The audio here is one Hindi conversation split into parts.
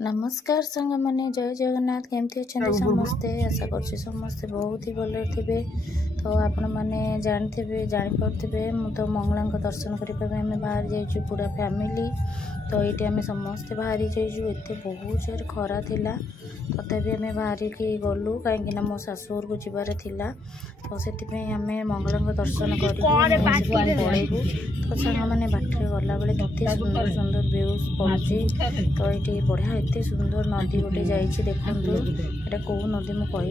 नमस्कार सांग मैंने जय जगन्नाथ केमती अच्छा समस्ते आशा कर समस्ते बहुत ही भल थे। तो आपण मैंने जानते जापे मु तो मंगला दर्शन करने आम बाहर जाइए पूरा फैमिली। तो ये आम समस्ते बाहरी जाइए एत बहुत जोर खरा थिला तथापि आम बाहरिक गलु कहीं मो शाशुघर को जबार थिला। तो से आम मंगला दर्शन करेबू। तो सांग मैंने बाटर गला बेले केते सुंदर सुंदर व्यूज पड़ुची। तो ये बढ़िया एत सुंदर नदी गोटे जाइए देखूँ एटा कौ नदी मुझे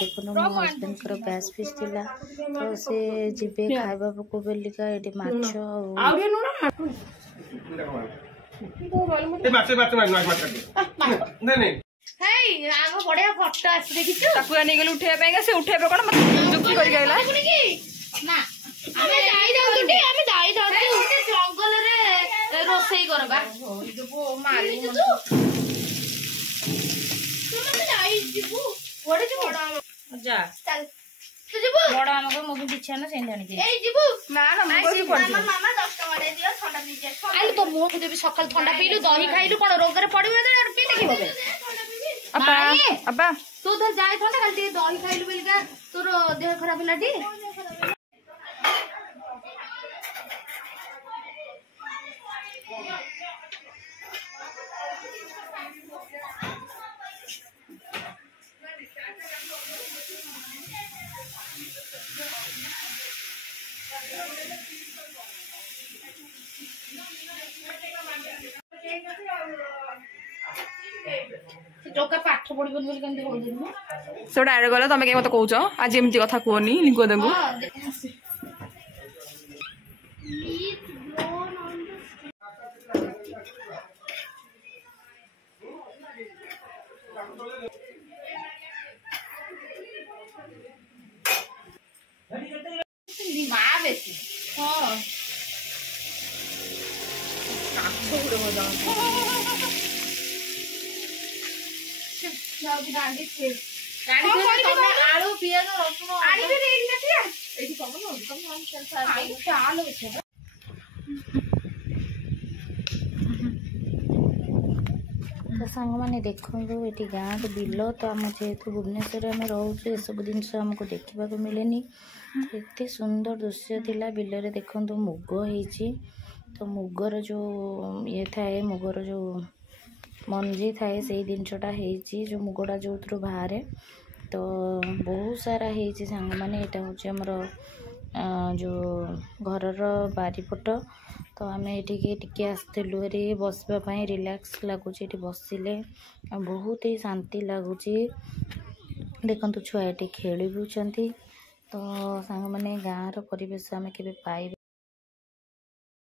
देखो मो हजबैंड बैच फिश थिला। तो से जीवे खाइबा को बेलिका ये माछ बढ़िया फटो आस देखी उठे से उठे कौन जुक्ति कर जंगल रोसई करबा बड़ आम मो इच्छा ना से तो मुझे देवी सकाल ठंडा पीलु दही खाइलु कौन रोग पड़े तू तो जाए था खाली दही खाइलु बोलिका तोर देह खराब है। से डायरेक्ट गला तुम क्या मत कौच आज एमती कथा कहनी लिंगदेव को आलू पियाज तो सांग मैंने देखो ये गाँव के बिल। तो आम जेहेतु भुवनेश्वर आम रोचे ये सब जिनस आमको देखा मिलेनि। एत सुंदर दृश्य थिला बिलरे देखो मुग होती। तो मुगर जो ये थाए मुगर जो मंजी थाए से जिनसटा हो जो मुगटा जो थ्रू बाहर। तो बहुत सारा हो सांग मैंने यहाँ हूँ आमर जो घर बारीपट। तो आम ये आसलु हेरी बसवाई रिलैक्स लगुच बसिले बहुत ही शांति लगुच। देखो छुआ ये खेलुंट। तो सांग मैंने गाँव परिवेश आम के पाइबे।